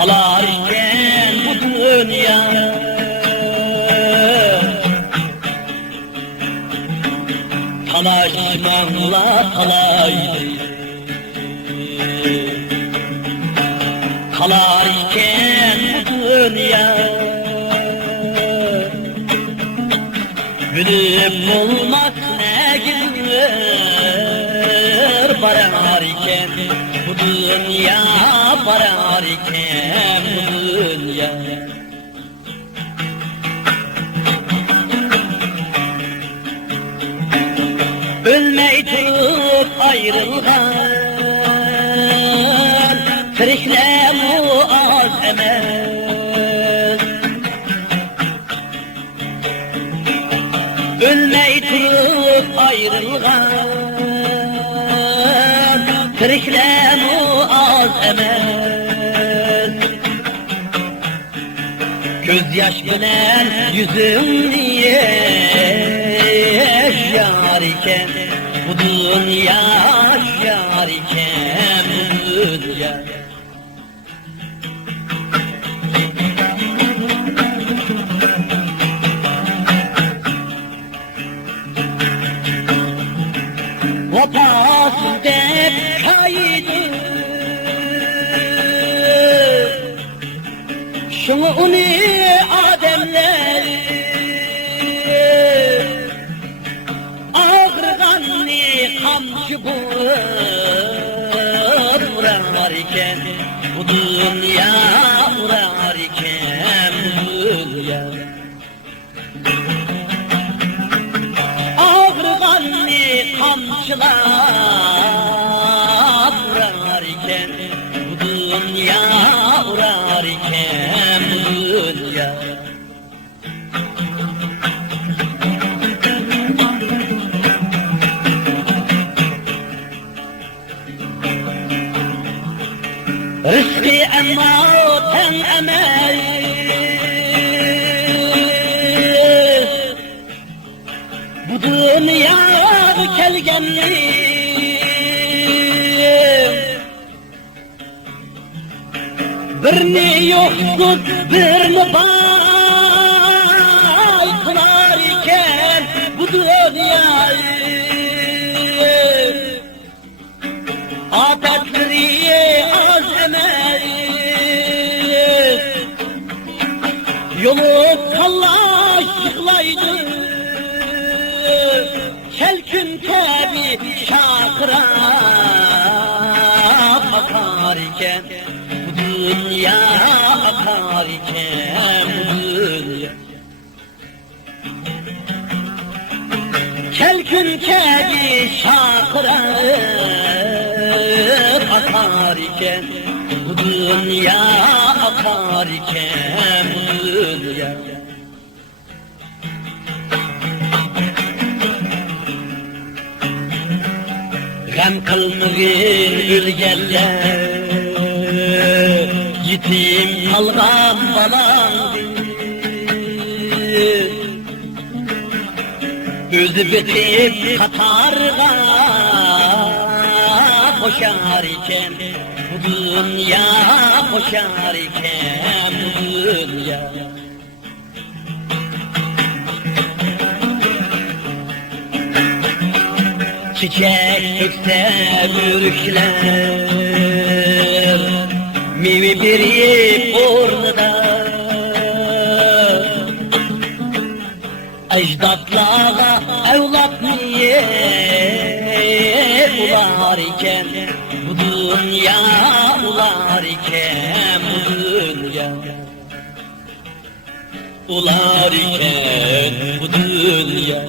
kalar iken bu dünya. Talaşmanla talaydı, kalar iken bu dünya. Bilip bulmak ne gidiyor barar iken bu dünya, barar iken bu dünya. Ölmeyi tutup ayrılgan tirikler muaz emez. Ölmeyi tutup ayrılgan tirikler muaz emez. Gözyaş bilen yüzüm niye yaşar iken bu dünya, yaşar iken bu dünya. Vefasız dep kaydı, şunu onu ademler ağırganlı kamçı vurar iken bu dünya, vurar iken bu dünya. Ağırganlı kamçılar vurar iken bu dünya, vurar iken bu dünya. Rızkı emmaten emel, bu dünya kelgenlik. Birini yoksuz birini bay kılar iken bu dünyayı. Afetleri az emeyiz, yolu talaşlıklaydı. Kelkün tabi şakıra akar iken bu dünya, akar iken bu dünya. Kelkün tabi şakıra akar iken bu dünya, akar iken bu dünya. Gam kılmagin ölgenler, yetim kalgan balandı. Özü bitip katarga koşar iken bu dünya, koşar iken bu dünya. Çiçek dökse bürüşler, meyve verip orada. Ecdatlara evlat niye ular iken bu dünya, ular iken bu dünya. Ular iken bu dünya.